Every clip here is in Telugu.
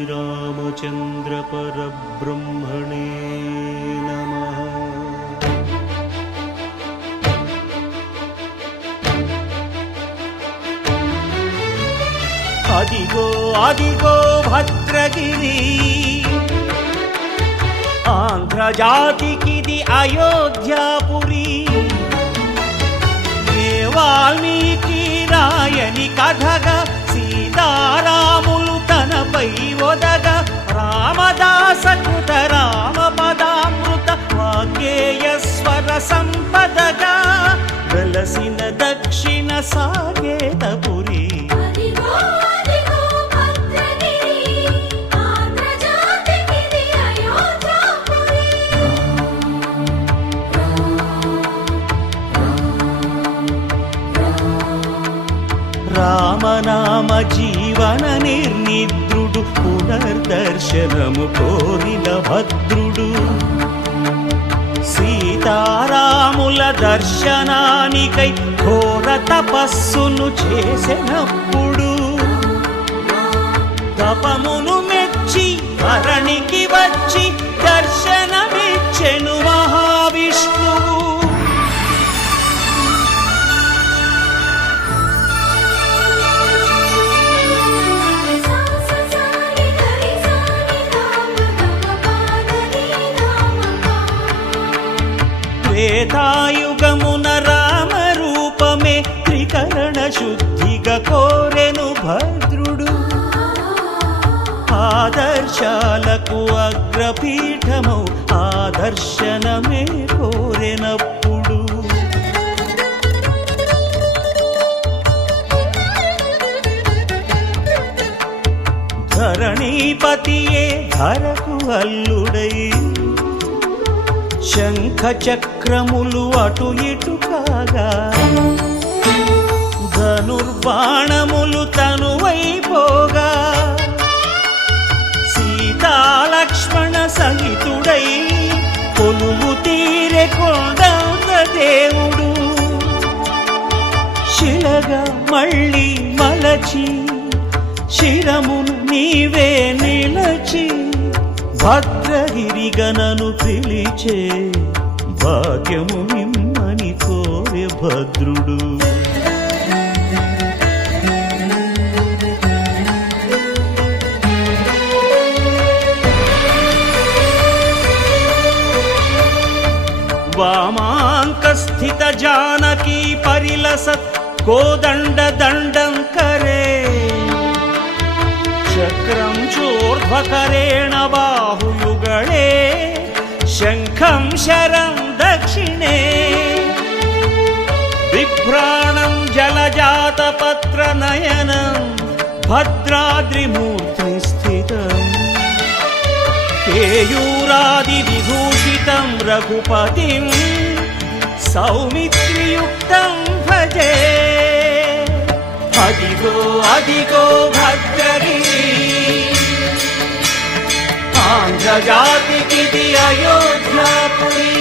श्रीरामचंद्र परब्रह्मणे नमः। अदिगो अदिगो भद्रगिरि आंध्र जातिकिदि अयोध्यापुरी ये वाल्मीकि रायनि कथगा సీతారాములు తనపై ఒదగ రామదాస కృత రామ పదామృత వాగ్గేయ స్వర సంపదగా వెలసిన దక్షిణ సాకేతపురి రామనామ జీవన నిర్నిద్రుడు పునర్దర్శనము కోరిన భద్రుడు సీతారాముల దర్శనానికై ఘోర తపస్సును చేసినప్పుడు తపమును మెచ్చి ధరణికి వచ్చి దర్శనమిచ్చెను మహావిష్ణువు. త్రేతాయుగమున రామ రూపమే త్రికరణ శుద్ధిగా కోరెను భద్రుడు ఆదర్శాలకు అగ్రపీఠమౌ ఆదర్శనమే కోరెనప్పుడు ధరణీపతియే ధరకు అల్లుడై శంఖ చక్రములు అటు ఇటు కాగా ధనుర్బాణములు తనువైపోగా సీతాలక్ష్మణ సహితుడై కొలువు తీరె కొండంగ దేవుడు శిలగా మళ్ళీ మలచి శిరమును నీవే నిలచి భద్రగిరిగనను పిలిచే భాగ్యము నిమ్మని కోరె భద్రుడు. వామాంకస్థిత జానకీ పరిలసత్ కోదండ దండం కరే చక్రం చోర్ధ్వకరేణ బాహుయుగళే శంఖం శరం దక్షిణే బిభ్రాణం జలజాతపత్ర నయనం భద్రాద్రిమూర్తి స్థితం కేయూరాది విభూషితం రఘుపతిం సౌమిత్రియుక్తం భజే. అదిగో అదిగో భద్రగిరి ఆంధ్ర జాతికిది అయోధ్యాపురి.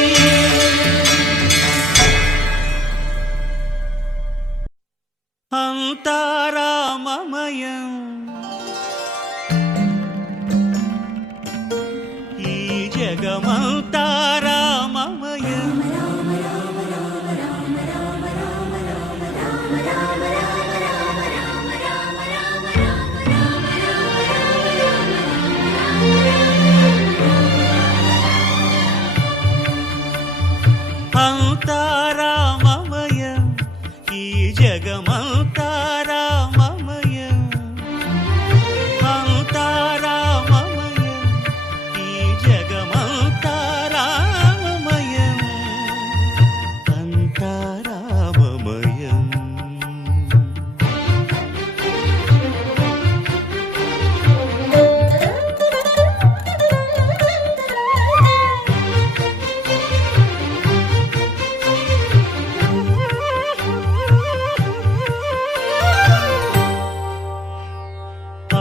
అంతా రామమయం ఈ జగమంతా రామమయం అంతా రామమయం ఈ జగమంతా రామమయం అంతా రామమయం ఈ జగమంతా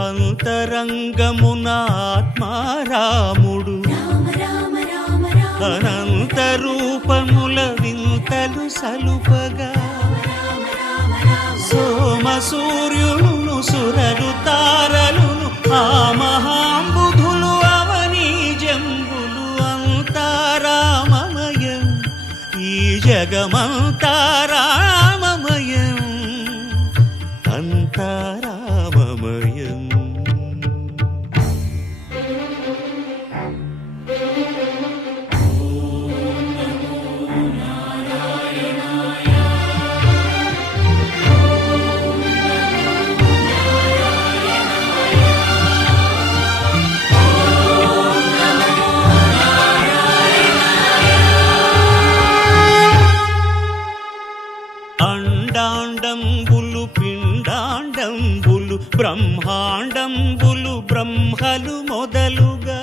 అంతరంగమున ఆత్మారాముడు అనంత రూపముల వింతలు సలుపగా సోమ సూర్యులను సురలు తారలును ఆ మహాంబుధులు అవనీ జంబులు అంతారామమయం ఈ జగమంతారామమయం అంతారామమయం. అండాండంబులు పిండాండంబులు బ్రహ్మాండంబులు బ్రహ్మలు మొదలుగా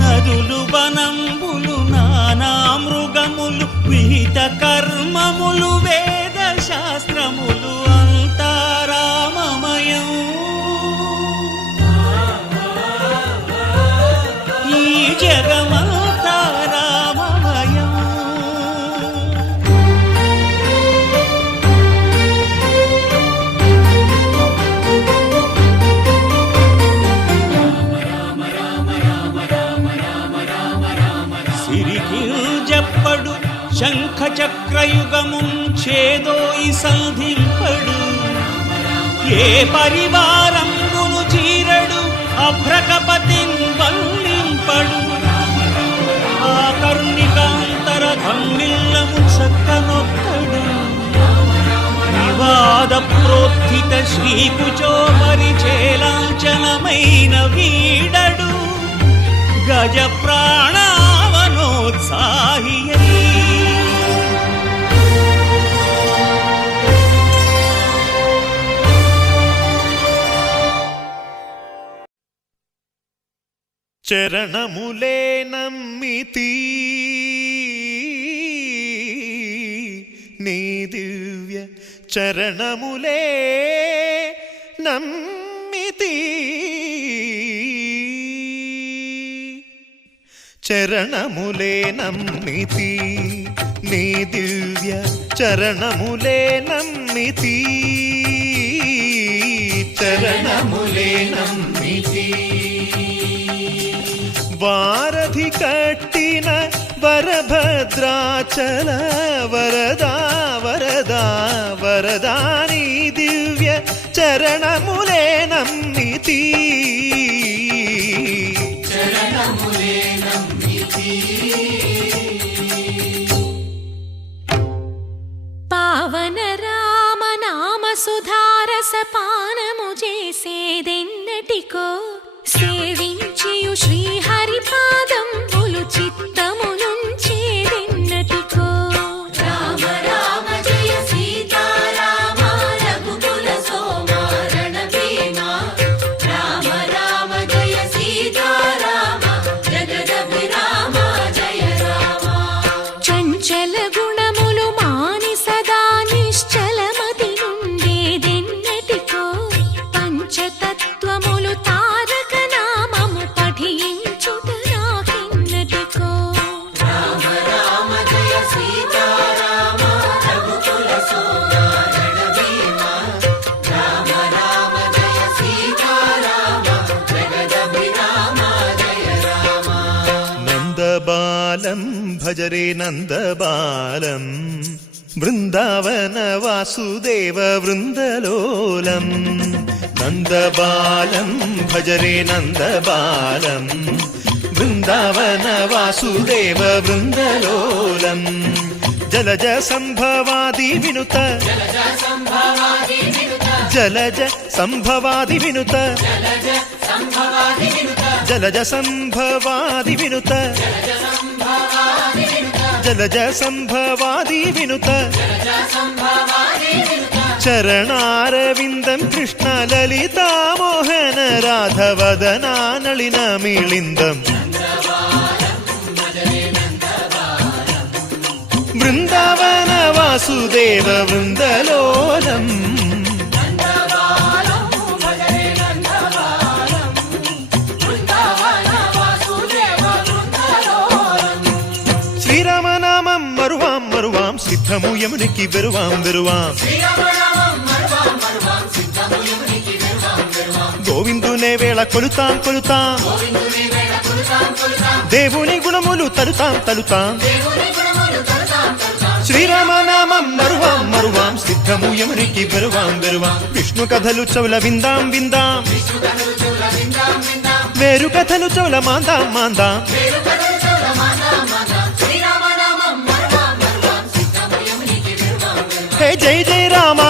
నదులు వనంబులు నానా మృగములు విహిత కర్మములు వేద శాస్త్రములు అంతారామమయం ఈ జగమంతారామమయం. సిరికింజప్పడు శంఖ చక్రయుగముంచేదోయి సంధింపడు ఏ పరివారంబును చీరడు అభ్రకపతిన్ వల్లింపడు ఆ కర్ణికాంతర ధమ్మిల్లము చక్కనొక్కడు వివాద ప్రోత్థిత శ్రీకుచో పరిచేలాంచనమైన వీడడు గజ ప్రాణావనోత్సాహియై చరణములే నమ్మితి నీ దివ్య చరణములే నమ్మితి చరణములే నమ్మితి నీ దివ్య చరణములే నమ్మితి చరణములే నమ్మితి వారధి కట్టిన వరభద్రాచల వరదా వరదా వరదాని దివ్య చరణములే నమ్మితి చరణములే నమ్మితి. పావన రామ నామ సుధారస పానము చేసేదెన్నటికో సేవించియు శ్రీహరి పాదంబులు చిత్తమునుంచేదెన్నటికో రామ రామ జయ సీతారామ రఘుకుల సోమ రణభీమ రామ రామ జయ సీతారామ జగదభిరామ జయ రామ. చంచల గుణములు మాని సదా నిశ్చలమతి నుండేదెన్నటికో పంచతత్వములు తారక నామము పఠించుట నాకెన్నటికో రామ రామ జయ సీతారామ రఘుకుల సోమ రణభీమ రామ రామ జయ సీతారామ జగదభిరామ జయ రామ. నందబాలం భజరే నందబాలం బృందావన వాసుదేవ వృందలోలం నందబాలం భజరే నందబాలం బృందావన వాసుదేవ వృందలోలం జలజ సంభవాది వినుత జలజ సంభవాది వినుత జలజ సంభవాది వినుత జలజ సంభవాది వినుత చరణారవిందం కృష్ణ లలితా మోహన రాధవదనా నళిన మిళిందం బృందావన వాసుదేవ వృందలోలం సిద్ధము యమునికి వెరువాం వెరువాం గోవిందునే వేళ కొలుతాం కొలుతాం దేవుని గుణములు తలుతాం తలుతాం శ్రీరామనామం మరువాం మరువాం సిద్ధము యమునికి వెరువాం వెరువాం విష్ణు కథలు చౌల విందాం విందాం వేరు కథలు చౌల మాందాం మాందాం హే జై జై రామ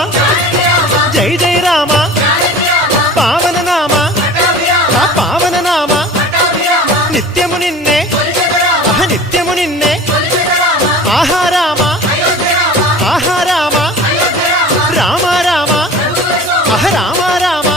జై జై రామ పావన నామ పావన నామ నిత్యము నిన్నే నిత్యము నిన్నే ఆహారామ ఆహారామ రామ రామ రామ రామ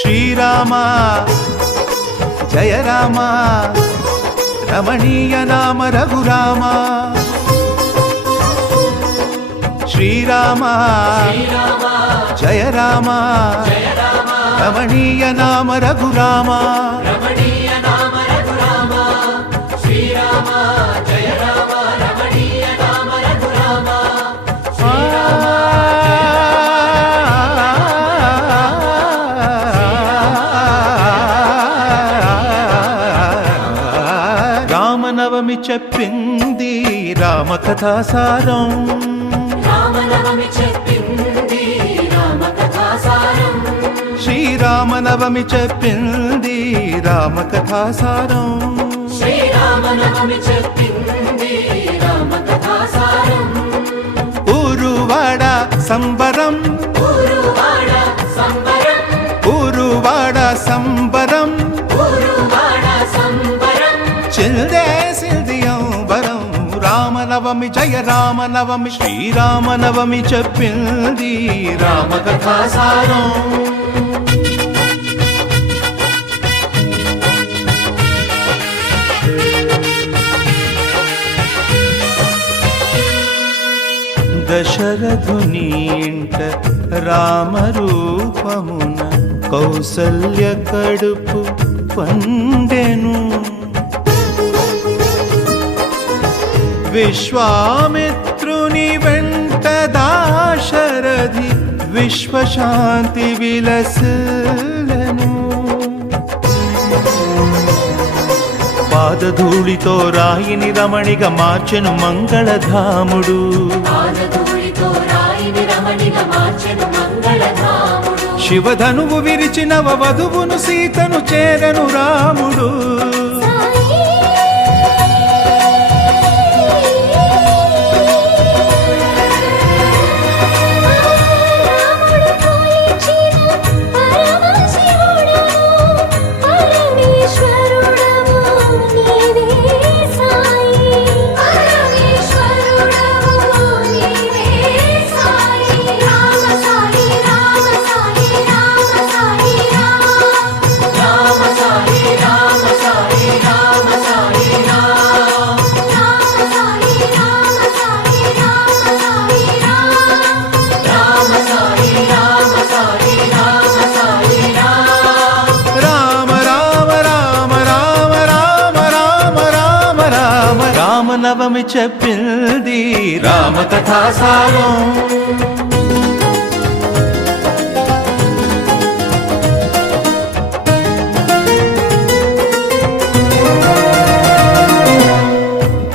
శ్రీరామ జయ రామ రమణీయ నామ రఘురామ శ్రీరామ జయ రామ రమణీయ నామ రఘురామ రామనవమి చెప్పింది రామకథాసారం శ్రీరామనవమి చెప్పింది రామకథాసారం ఊరువాడ సంబరం ఊరువాడ సంబరం చిల్దే సిల్దియంబరం రామనవమి జయ రామనవమి శ్రీరామనవమి చెప్పింది రామకథాసారం దశరథుని ఇంట రామరూపమున కౌసల్య కడుపు పండెను విశ్వామిత్రుని వెంట దాశరథి విశ్వశాంతి విలసిల్లెను పాదధూళితో రాయిని రమణిగా మార్చెను మంగళధాముడు శివధనువు విరిచిన వధువును సీతను చేరను రాముడు రామనవమి చెప్పింది రామకథాసారం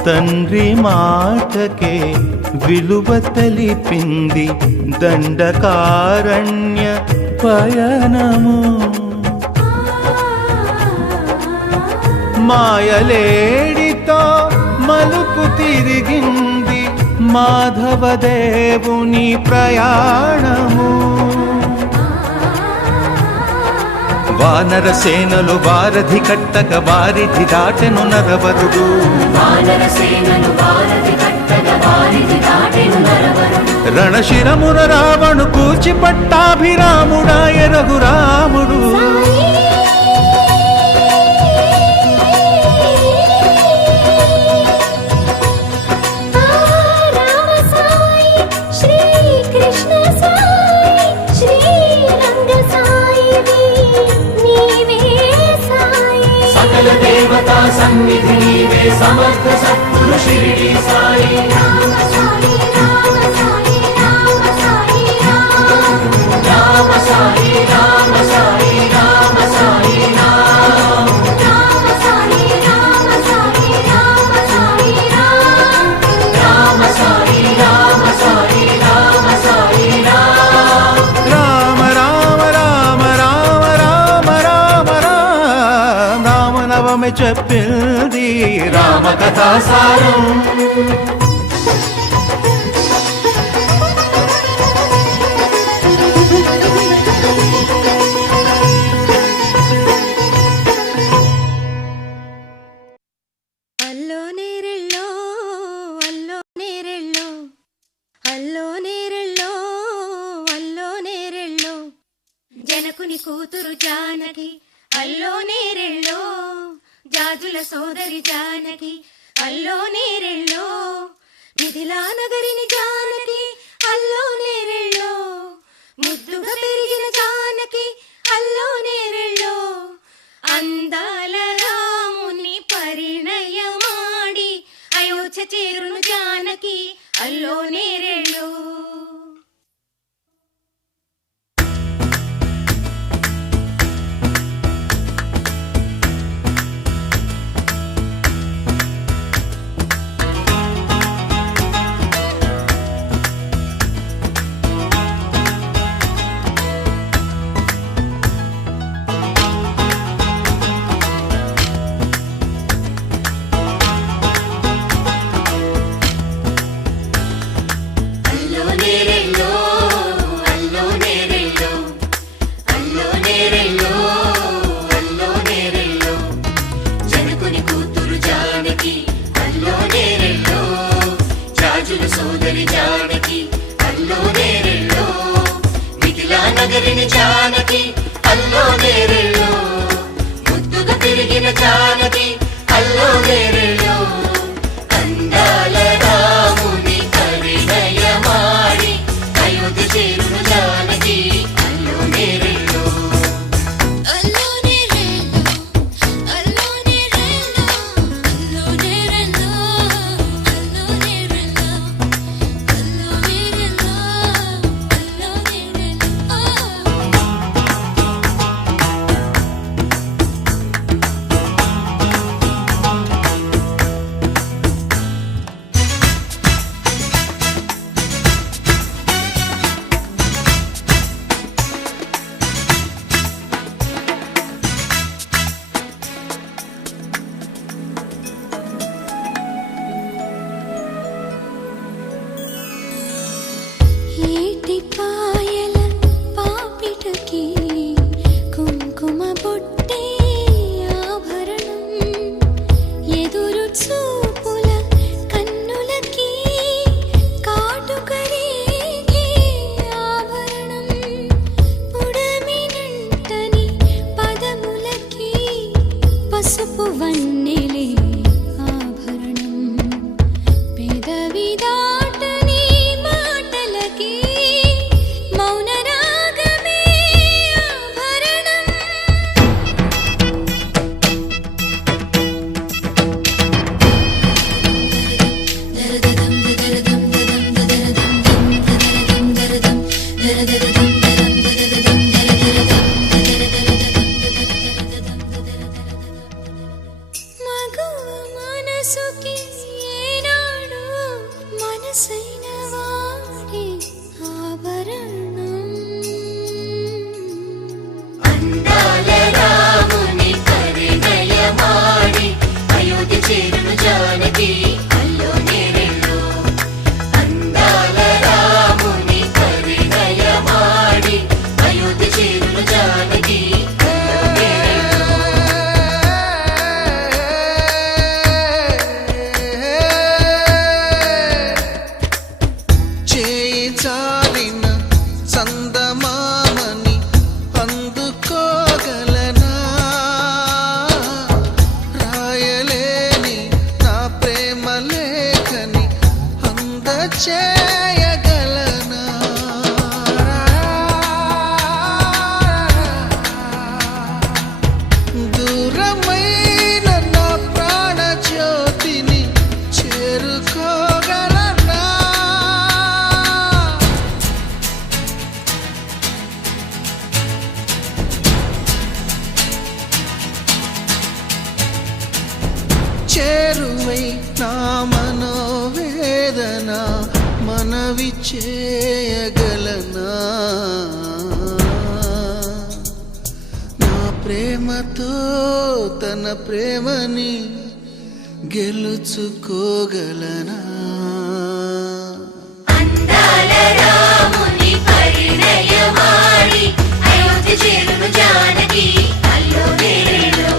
తండ్రి మాటకే విలువ తెలిపింది దండకారణ్య పయనము మాయలేడితో మలుపు తిరిగింది మాధవదేవుని ప్రయాణము వానర సేనలు వారధి కట్టక వారిధి దాటెను నరవరుడు రణశిరమున రావణు కూచి పట్టాభిరాముడాయ రఘురాముడు సన్నిధి నీవే సమర్థ సద్గురు షిరిడి సాయి రామ సాయి రామ సాయి రామ సాయి రామ సాయి రామ సాయి రామ సాయి రామ సాయి రామ సాయి రామ సాయి రామ సాయి రామ సాయి రామ సాయి రామ రామ రామ రామ రామ రామ రామ రామనవమి చెప్పింది రామ కథా సారం అల్లో నేరెళ్ళో అల్లో నేరెళ్ళో అల్లో నేరెళ్ళో అల్లో నేరెళ్ళో జనకుని కూతురు జానకి అల్లో నేరెళ్ళో జాజుల సోదరి జానకి అల్లో నేరెళ్ళో మిథిలా నగరిని జానకి అల్లో నేరెళ్ళో ముద్దుగా పెరిగిన జానకి అల్లో నేరెళ్ళో అందాల రాముని పరిణయమాడి అయోధ్య చేరును జానకి అల్లో నేరెళ్ళో నగరిని జానకి అల్లో నేరెళ్ళో ముద్దుగా తిరిగిన జానకి అల్లో నేరెళ్ళో అందాల రాముని పరిణయమాడి అయోధ్య చేరును జానకి అల్లో నేరెళ్ళో అల్లో నేరెళ్ళో అల్లో నేరెళ్ళో అల్లో నేరెళ్ళో అల్లో నేరెళ్ళో అల్లో నేరెళ్ళో అల్లో నేరెళ్ళో ఏటి పాయల పాపిటకి కుంకుమ బొట్టే ఆభరణం ఎదురు చూపుల కన్నులకి కాటుకరేగే ఆభరణం పుడమినంటని పదములకి పసుపు వన్నెలే ఆభరణం పెదవి దాటని మాటలకి మౌన రాగమే ఆభరణం దరదదం దరదం దదం దరదం దరదం దరదం దరదం దరదం మగువ మనసుకి ఏనాడు మనసైన వాడి ఆభరణం అందాల రాముని పరిణయమాడి అయోధ్య చేరును జానకి అల్లో నేరెళ్ళో అందాల రాముని పరిణయమాడి అయోధ్య చేరును జానకి అల్లో చేయగలనా దూరమైన నా ప్రాణ జ్యోతిని చేరుకోగలనా చేరువై నా మనోవేదన మనవి చేయగలనా నా ప్రేమతో తన ప్రేమని గెలుచుకోగలనా అందాల రాముని పరిణయమాడి అయోధ్య చేరును జానకి అల్లో నేరేలో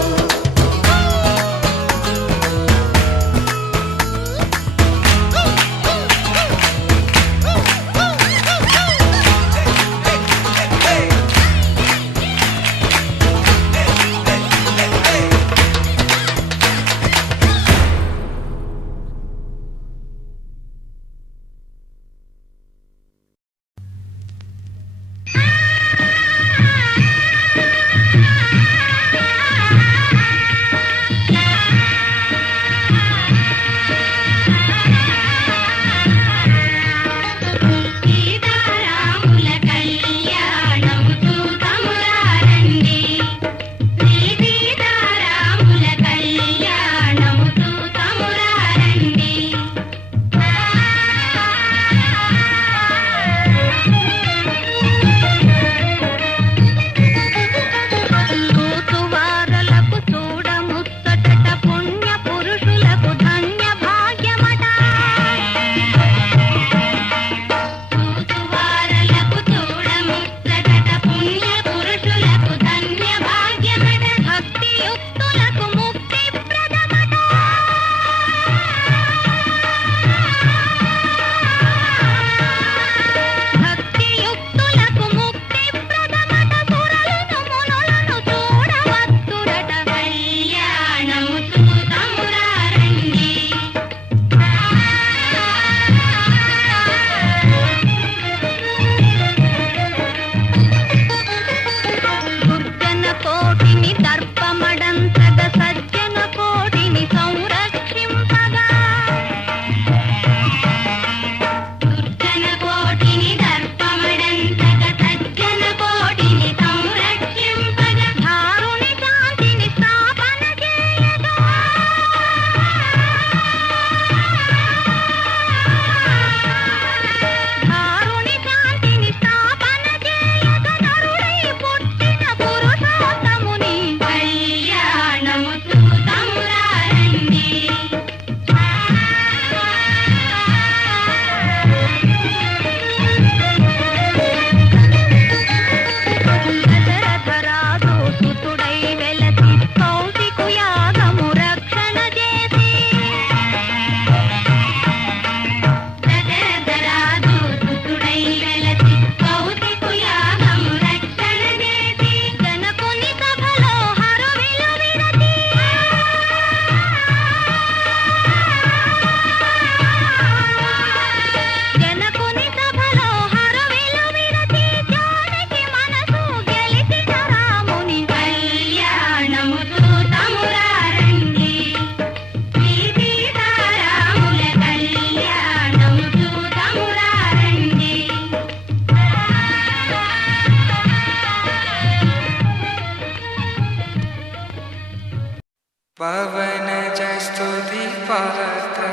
पवन जस्तुति पात्र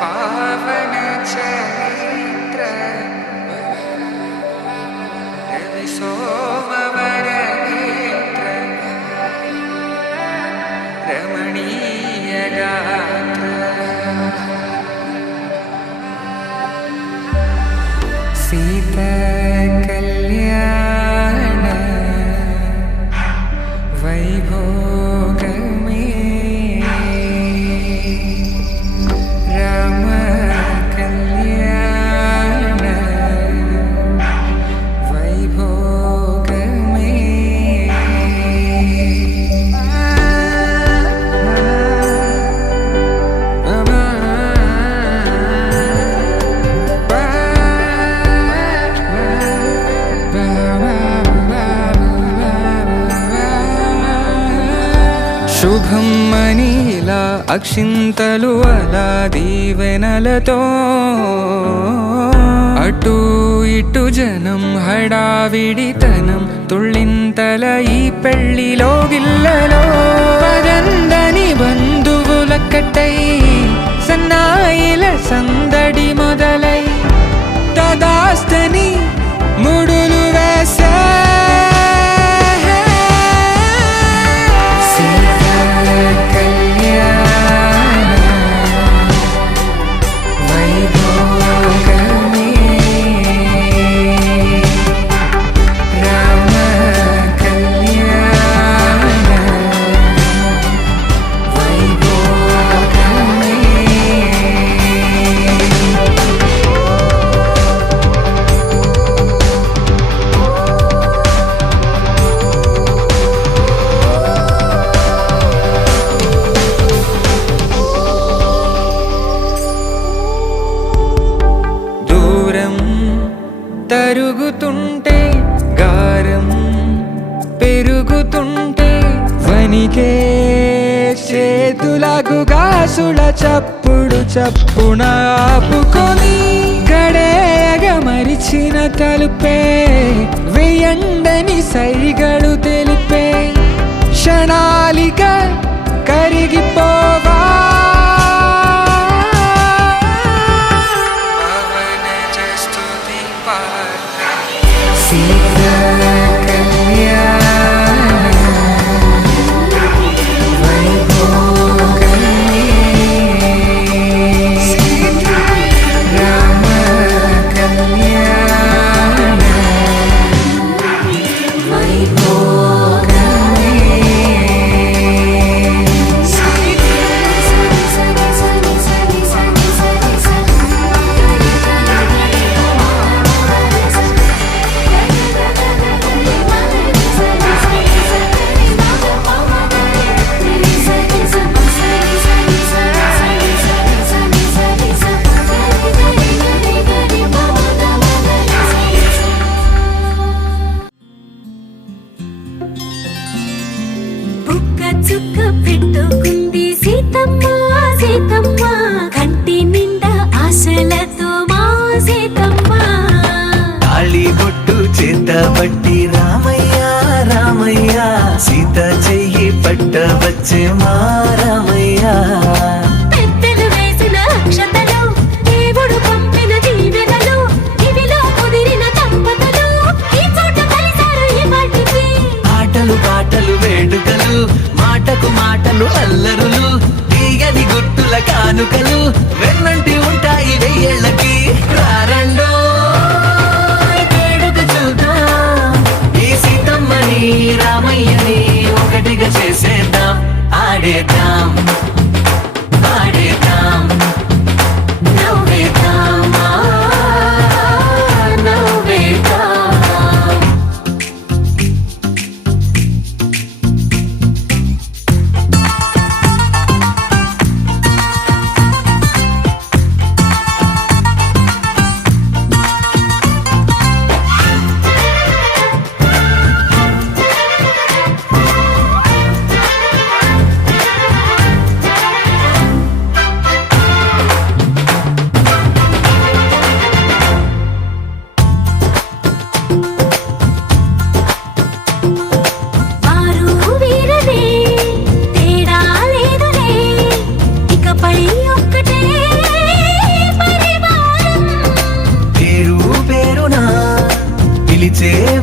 पावन चरित्र रवि सोमवर नेत्र रमणीय गात्र सीता कल्याण वैभोग में राम कल्याण वैभोग में శుభమ్మని ఇలా అక్షింతలు అలా దీవెనలతో అటు ఇటు జనం హడావిడితనం తుళ్ళింతల ఈ పెళ్లిలో గిల్లలో పదందని బంధువులక్కటై సన్నాయిల సందడి మొదలై తదాస్తని ముడులు వేసే తరుగుతుంటే గారం పెరుగుతుంటే వనికే చేతులకు గాసుల చప్పుడు చప్పున ఆపుకొని గడేగ మరిచిన తలుపే వెయ్యండని సైగడు తెలిపే క్షణాలిక కరిగిపోవా చుక్క పెట్టుకుంది సీతమ్మ సీతమ్మ కంటి నిండా ఆశలతో మా సీతమ్మ తాళిబొట్టు చేతబట్టి రామయ్య రామయ్య సీత చెయ్యి పట్ట వచ్చే మా రామయ్య పెద్దలు వేసిన అక్షతలు దేవుడు పంపిన దీవెనలు ఇవిలో కుదిరిన దంపతులు ఈ చోట కలిసారు ఈ వాటికి ఆటలు పాటలు వేడుకలు మాటకు మాటలు అల్లరులు తీగని గుట్టుల కానుకలు వెన్నంటి ఉంటాయి వెయ్యేళ్ళకి రారండో వేడుక చూద్దాం ఈ సీతమ్మని రామయ్యని ఒకటిగా చేసేద్దాం ఆడేద్దాం ఆడేద్దాం నవ్వేద్దాం నవ్వేద్దాం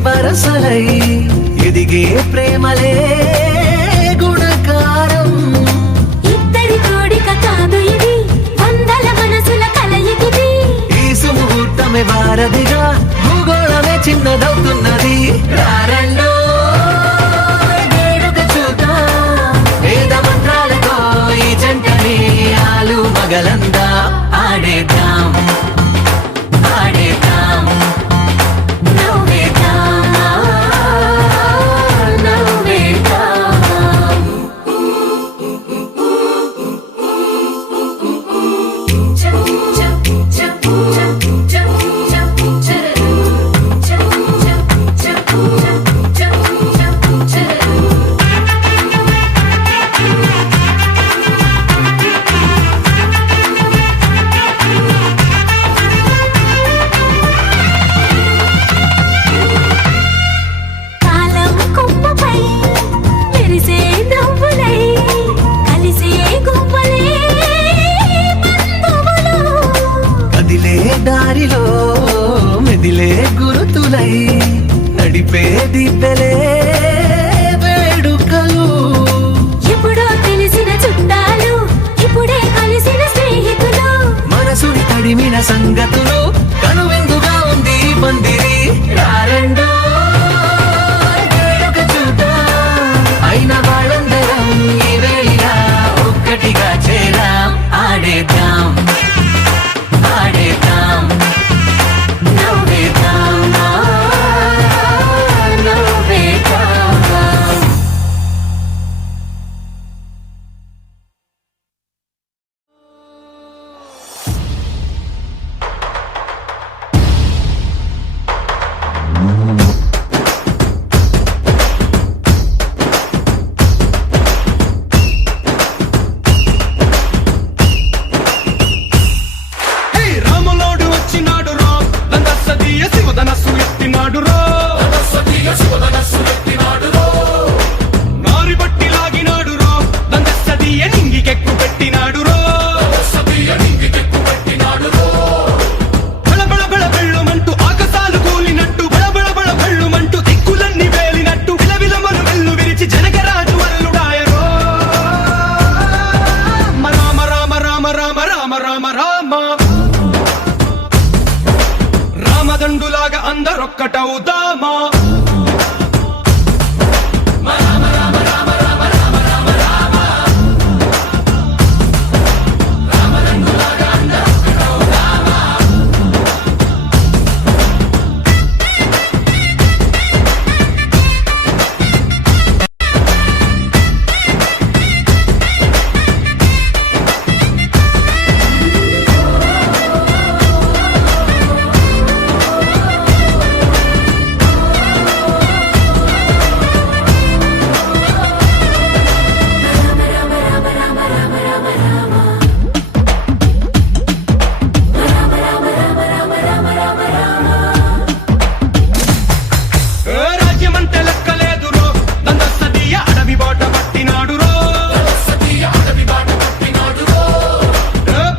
వరసలై ఎదిగే ప్రేమలే గుణకారం ఇద్దరి కోడిక కాదు ఇది వందల మనసుల కలయికిది ఈ సుముహూర్తమే వారధిగా భూగోళమే చిన్నదవుతున్నది రారండో వేడుక చూద్దాం వేద మంత్రాలతో ఈ జంటని ఆలు మగలందా ఆడేద్దాం ఆడేద్దాం దారిలో మెదిలే గురుతులై నడిపే దిబ్బెలే వేడుకలు. ఎప్పుడో తెలిసిన చుట్టాలు ఇప్పుడే కలిసిన స్నేహితులు మనసుని తడిమిన సంగతులు కనువిందుగా ఉంది ఈ పందిరి. రారండో వేడుక చూద్దాం, అయిన వాళ్ళందరం ఈ వేళ ఒక్కటిగా చేరాం. ఆడేద్దాం ఆడేద్దాం నవ్వేద్దాం నవ్వేద్దాం. రాములోడు వచ్చినాడు రో దందసదీయ శివధనస్సు ఎత్తినాడు రో నారి బట్టి లాగినాడు రో దందసదీయ నింగికెక్కు పెట్టినాడు రో బళబళ బళ బెళ్ళుమంటూ ఆకాశాలు కూలినట్టు బళబళ బళ బెళ్ళుమంటూ దిక్కులన్నీ వేలినట్టు విలవిలమలు వెల్లు విరిచి జనకరాజు వల్లుడాయరో. రామ రామ రామ రామ రామ రామ రామ రామదండులాగా అందరొక్కటవుదామా. రాజ్యమంటే లెక్కలేదు రో దందసదీయ అడవి బాట పట్టినాడు రో.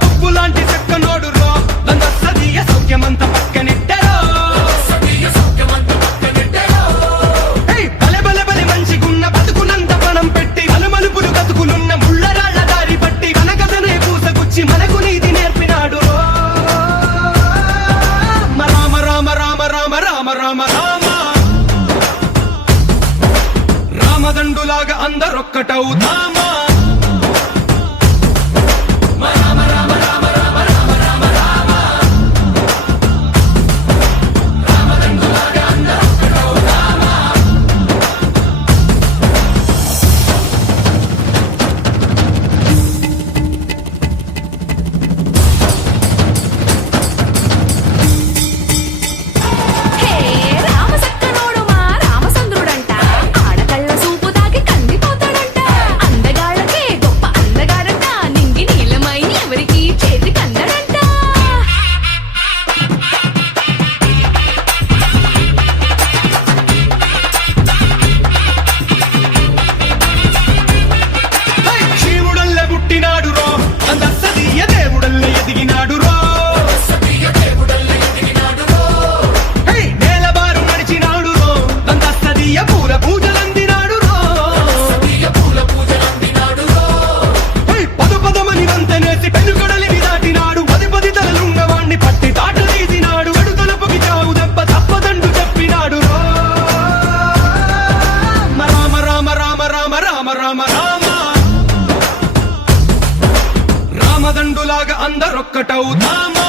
పువ్వు లాంటి చెక్కనోడు రో దందసదీయ సౌఖ్యమంత పక్కనెట్టరో. బలె బలె బలె మంచిగున్న బతుకునంత పణం పెట్టి మలుమలుపులు బతుకులున్న ముళ్ళరాళ్ల దారి పట్టి మనకథనే పూసగుచ్చి మనకు నీతి నేర్పినాడు రో. రామ రామ రామ రామ రామ రామ రామ రామదండులాగా అందరొక్కటవుదామా. హే రామసక్కనోడు మా రామచంద్రుడంట ఆడకళ్ళ సూపు తాకి కందిపోతాడంట. అందగాళ్ళకే గొప్ప అందగాడంట నింగి నీలమై ఎవరికి చేతి కందడంట. శివుడల్లే పుట్టినాడు రో దందసదీయ దేవుడల్లే ఎదిగినాడు రో. నేలబారు నడిచినాడు రో దందసదీయ పూల పూజలందినాడు రో. పదు పదమని వంతనేసి పెనుగడలిని దాటినాడు. పది పది తలలున్నవాణ్ణి పట్టి తాట తీసినాడు. అడు తలపుకి చావు దెబ్బ తప్పదండు చెప్పినాడు రో. రామ రామ రామ రామ రామ రామ రామ రామదండులాగా అందరొక్కటవుదామా.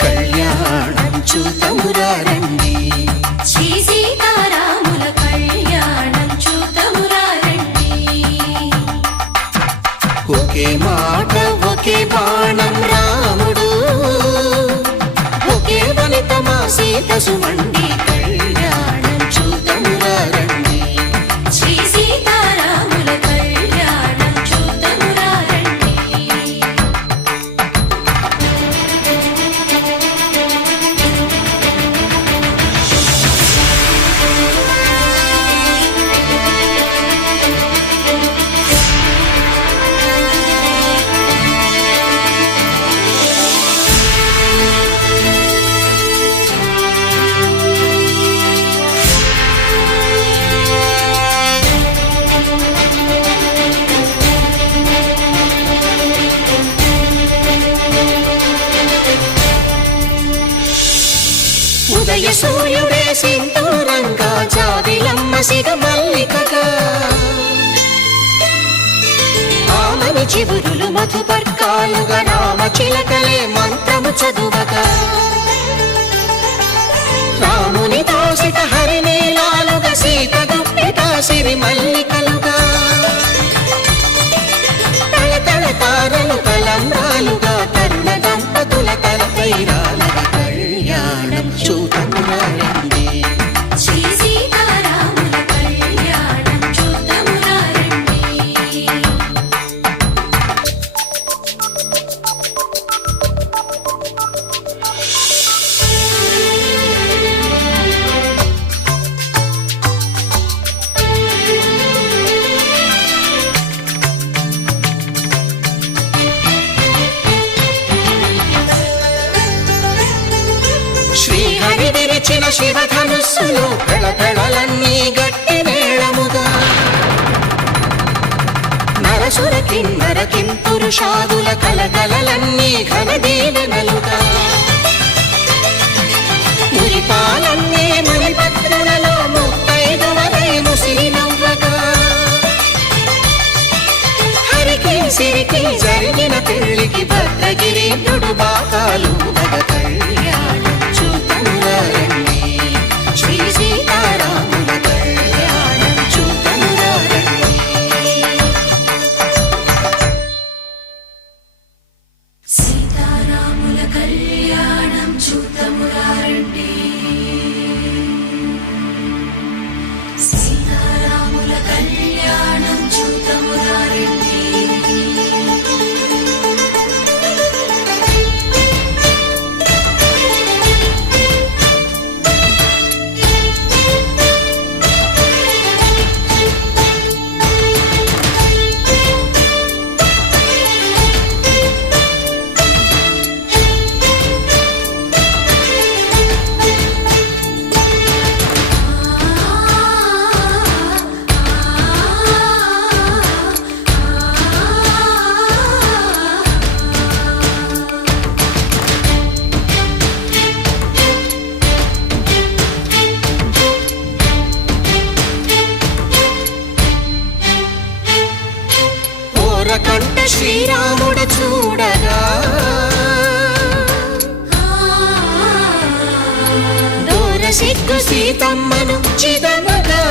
కళ్యాణం చూతమురారండి శ్రీ సీతారాముల కళ్యాణం చూతమురారండి ఒకే మాట ఒకే బాణం రాముడు ఒకే వనిత మా సీత సుమండి కళ్యాణం చూతమురారండి శ్రీ సీతారాముల కళ్యాణం చూతమురారండి ఉదయ సూర్యుడే సింధూరంగా జాబిలమ్మ సిగ మల్లికగా ఆమని చివురులు మధుపర్కాలుగా రామ చిలకలే మంత్రము చదువగా రాముని దోసిట హరినీలాలుగా సీత గుప్పిట సిరి మల్లికలుగా తల తల తారలు తలంబ్రాలుగా తరుణ దంపతుల తలపై రాలగా కళ్యాణం చూతమురారండి శ్రీ సీతారాముల కళ్యాణం చూతమురారండి శ్రీహరి విరిచిన శివధనుస్సులు పెళపెళలన్నీ గట్టి మేళముగా నరసుర కిన్నర కింపురుషాదుల కలకలలన్నీ ఘన దీవెనలుగా మురిపాలన్నీ మణిపత్రులలో ముత్తైదువలై ముసిరి నవ్వగా హరికి సిరికి జరిగిన పెళ్లికి భద్రగిరీంద్రుడు బాకాలు మగ కళ్యాణం చూతమురారండి శ్రీ సీతారాముల కళ్యాణం చూతమురారండి సీతారాముల కళ్యాణం చూతమురారండి సీతారాముల కళ్యాణం చూతమురారండి సిగ్గు సీతమ్మను చిదమగా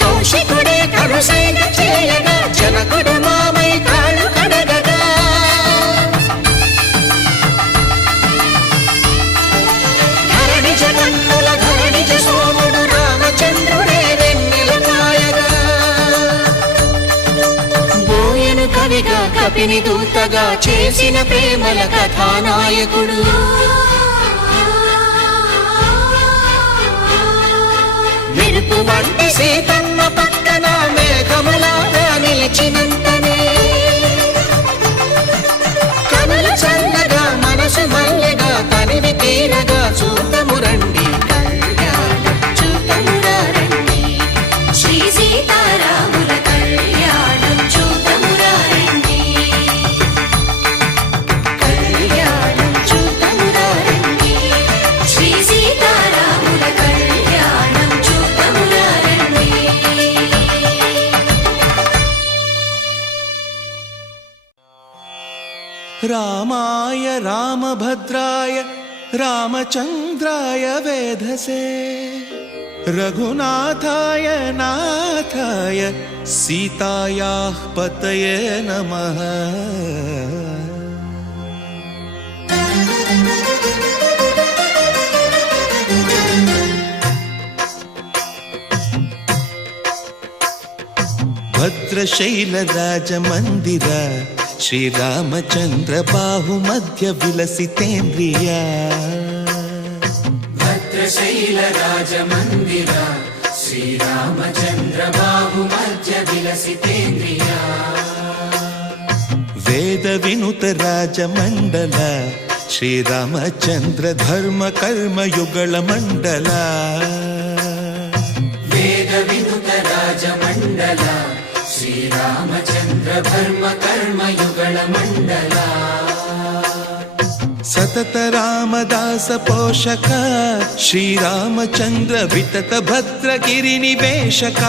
కౌశికుడే కరుసైన చేయగా జనకుడు మామై కాళ్ళు కడగగా ధరణి జగన్నుల ధరణిజ సోముడు రామచంద్రుడే వెన్నెల కాయగా బోయను కవిగా కపిని దూతగా చేసిన ప్రేమల కథానాయకుడు మెరుపు వంటి సీతమ్మ పక్కన మేఘములాగా నిలిచినంతనే కనులు చల్లగా మనసు మల్లెగా తనివి తీరగా చూతము రండి కళ్యాణం చూతమురా రండి శ్రీ సీతారాముల కళ్యాణం చూతమురా రండి కళ్యాణం చూతమురా రండి శ్రీ సీతారాముల కళ్యాణం చూతమురా రండి రామాయ రామభద్రాయ రామచంద్రాయ వేధసే రఘునాథాయ నాథాయ సీతాయాః పతయే నమః. భద్రశైలరాజమందిర శ్రీరామచంద్ర బాహుమధ్య విలసితేంద్రియ భద్రశైల రాజమందిర శ్రీరామచంద్ర బాహుమధ్య విలసితేంద్రియ వేద వినుత రాజమండల శ్రీరామచంద్ర ధర్మ కర్మయుగళ మండల వేద వినుత రాజమండల శ్రీరామచంద్ర ధర్మ కర్మయుగళ మండల సతత రామదాస పోషక శ్రీరామచంద్ర వితత భద్రగిరి నివేశక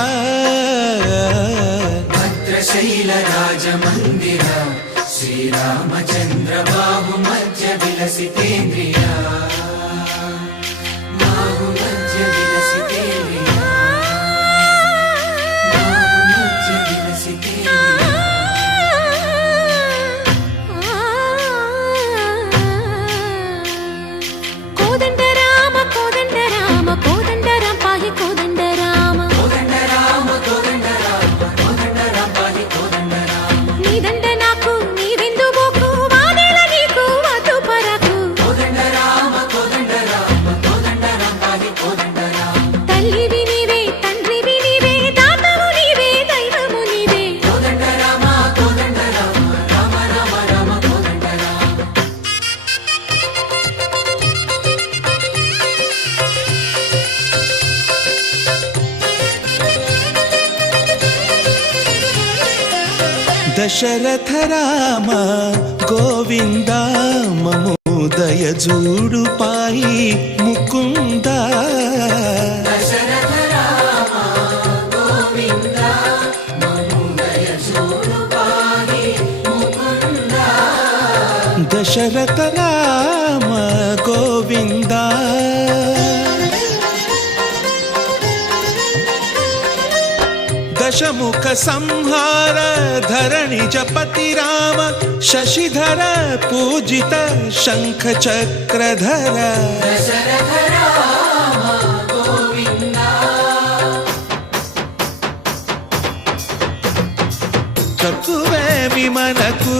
భద్రశైల రాజమందిర శ్రీరామచంద్ర బాహుమధ్య విలసితేంద్రియ బాహుమధ్య విలసితేంద్రియ బాహుమధ్య విలసితేంద్రియ కోదండ రామ కోదండ రామ కోదండ రామ పాహి కోదండ రామ కోదండ రామ కోదండ రామ కోదండ రామ పాహి కోదండ రామ నీదండ నాకు నీవెందు బోకు వాదేల నీకు వద్దు పరకు కోదండ రామ కోదండ రామ కోదండ రామ పాహి కోదండ రామ తల్లివి నీవే తండ్రివి నీవే దాతవు నీవే దైవము నీవే కోదండ రామ కోదండ రామ రామ రామ రామ కోదండ రామ దశరథ రామ గోవింద మమోదయ జూడు పాయి ముకుంద దశరథ రామ గోవింద మముదయ చూడు పాహి ముకుంద దశరథ రామ గోవింద దశముఖ సంహార ధరణి జపతి రామ శశిధర పూజిత శంఖ చక్రధర దశరథ రామ గోవింద తక్కువేమి మనకు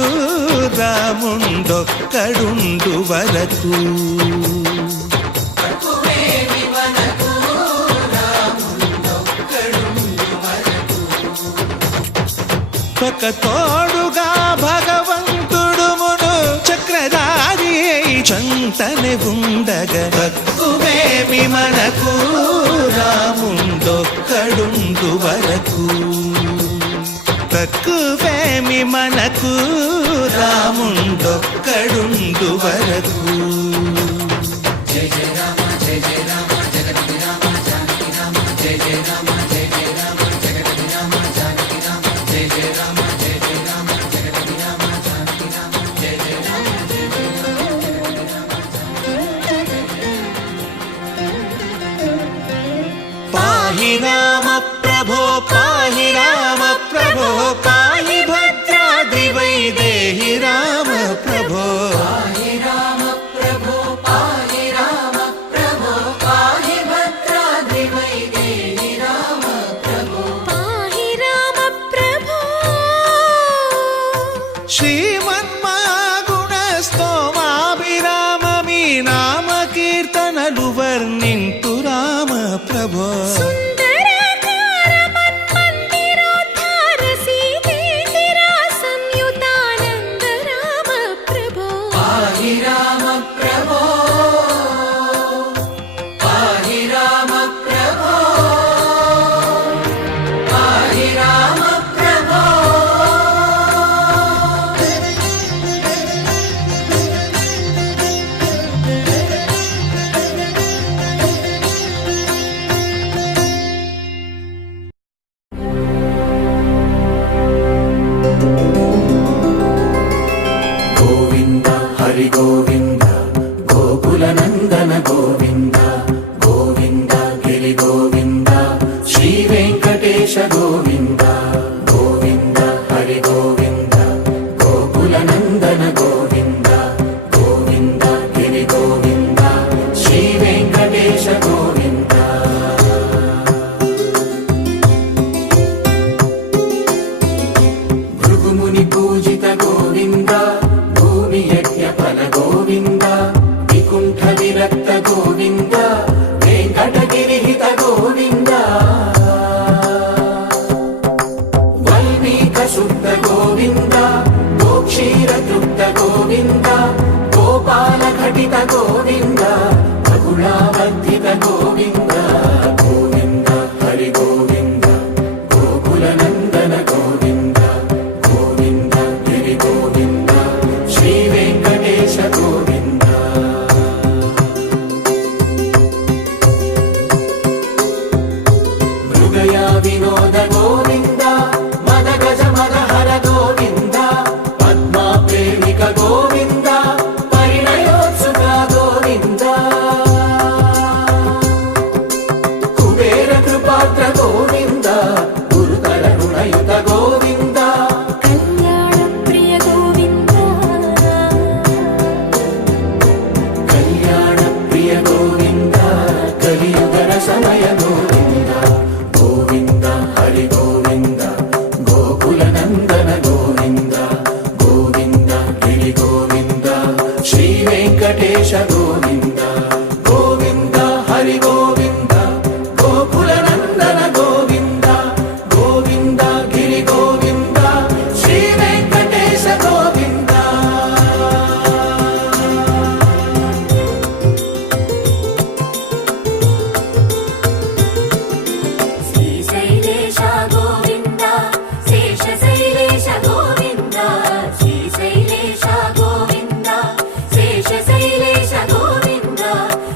రాముండొక్కడుండు వరకు తక్కువేమి మనకు రాముండొక్కడుండు వరకు ఒక తోడుగా భగవంతుడు మును చక్రధారి చంతనే ఉండగా తక్కువేమి మనకు రాముండొక్కడుండు వరకు తక్కువేమి మనకు రాముండొక్కడుండు వరకు జయ జయ రామ జయ జయ రామ జగతి రామ జానకి రామ జయ జయ రామ జయ జయ రామ జగతి రామ జానకి రామ జయ జయ రామ జయ జయ రామ జగతి రామ జానకి రామ జయ జయ రామ జయ జయ రామ జగతి రామ రామ ప్రభో పాహి రామ ప్రభో పాహి భద్రాద్రి వైదేహి రామ ప్రభో పాహి రామ ప్రభో పాహి రామ ప్రభో పాహి భద్రాద్రి వైదేహి రామ ప్రభో పాహి రామ ప్రభో శ్రీమన్మగుణ స్తోమాభిరామ మీ నామ కీర్తనలు వర్ణింతు రామ ప్రభో సుందరాకార మన్మందిరోద్ధార సీతేందిరా సంయుతానంద రామ ప్రభో పాహి రామ ప్రభో పాహి రామ ప్రభో పాహి రామ ప్రభో గోవింద హరి గోవింద గోకుల నందన గోవింద గోవింద గిరి గోవింద శ్రీ వెంకటేశ గోవింద గోవింద హరి గోవింద గోకుల నందన గోవింద గోవింద గిరి గోవింద శ్రీ వెంకటేశ గోవింద భృగుముని పూజిత గోవింద భూమి యజ్ఞ ఫల గోవింద వికుంఠ విరక్త గోవింద వెంకటగిరిహిత గోవింద వల్మీక శుద్ధ గోవింద గోక్షీర తృప్త గోవింద గోపాల ఘటిత గోవింద బహుళావర్ధిత గోవింద గోవింద హరి గోవింద గోకుల నందన గోవింద గోవింద గిరి గోవింద శ్రీ వెంకటేశ గోవింద మృగయా వినోద గోవింద మద గజ మద హర గోవింద పద్మా ప్రేమిక గోవింద పరిణయోత్సుక గోవింద కుబేర కృపాత్ర గోవింద గురుతర రుణయుత గోవింద కళ్యాణ ప్రియ గోవింద కళ్యాణ ప్రియ గోవింద కలియుగర సమయ గోవింద గోవింద హరి గోవింద గోకుల నందన గోవింద గోవింద గిరి గోవింద శ్రీ వెంకటేశ గోవింద గోవింద హరి గోవింద గోకుల నందన గోవింద గోవింద గిరి గోవింద శ్రీ వెంకటేశ గోవింద శ్రీశైలేశ గోవింద శేషశైలేశ గోవింద శ్రీశైలేశ గోవింద శేషశైలేశ గోవింద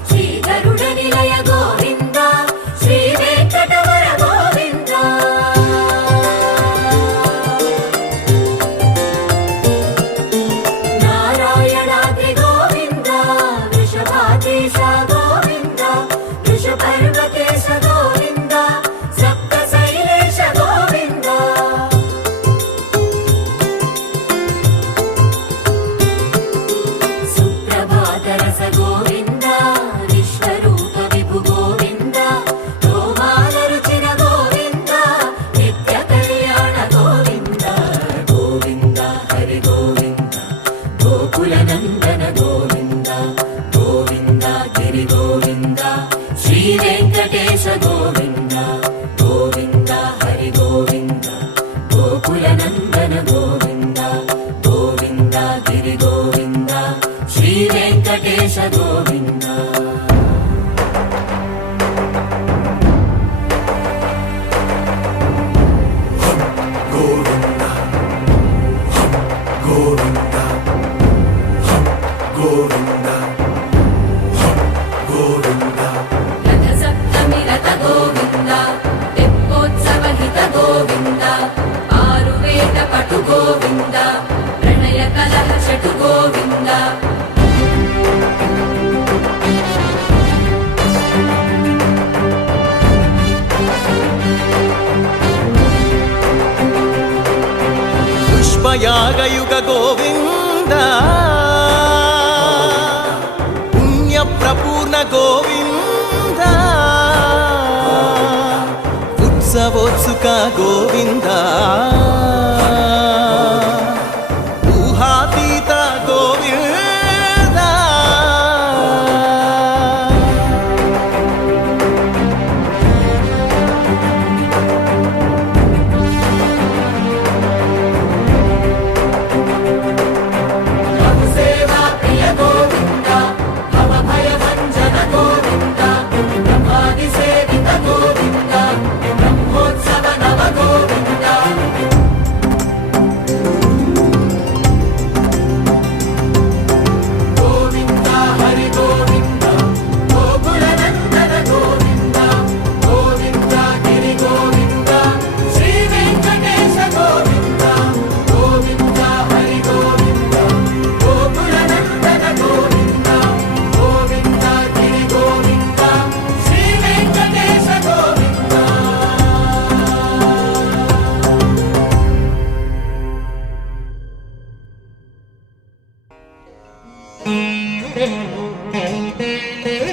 శ్రీ గరుడ నిలయ గోవింద శ్రీ వెంకటవర గోవింద నారాయణాద్రి గోవింద వృషభాద్రీశ గోవింద వృషపర్వతేశ గోవింద సప్త శైలేశ గోవింద సుప్రభాతరస గోవింద విశ్వరూప విభు గోవింద రోమాల రుచిర గోవింద నిత్య కళ్యాణ గోవింద గోవింద హరి గోవింద గోకుల నందన గోవింద గోవింద గిరి గోవింద శ్రీ వెంకటేశ గోవింద గోవింద హరి గోవింద గోకుల నందన గోవింద గోవింద గిరి గోవింద శ్రీ వెంకటేశ గోవింద గోవింద గోవింద గోవింద గోవింద రథ సప్తమి రథ గోవింద తెప్పోత్సవ హిత గోవింద ఆరువేద పటు గోవింద ప్రణయ కలహ షటు గోవింద పూర్వయాగయుగ గోవింద పుణ్య ప్రపూర్ణ గోవింద ఉత్సవోత్సుక గోవింద ఊహాతీత గోవింద సేవా ప్రియ గోవింద భవ భయ భంజన గోవింద బ్రహ్మాది సేవిత గోవింద బ్రహ్మోత్సవ నవ గోవింద గోవింద హరి గోవింద గోకుల నందన గోవింద గోవింద గిరి గోవింద శ్రీ వెంకటేశ గోవింద గోవింద హరి గోవింద గోకుల నందన గోవింద గోవింద గిరి గోవింద శ్రీ వెంకటేశ గోవింద Thank you.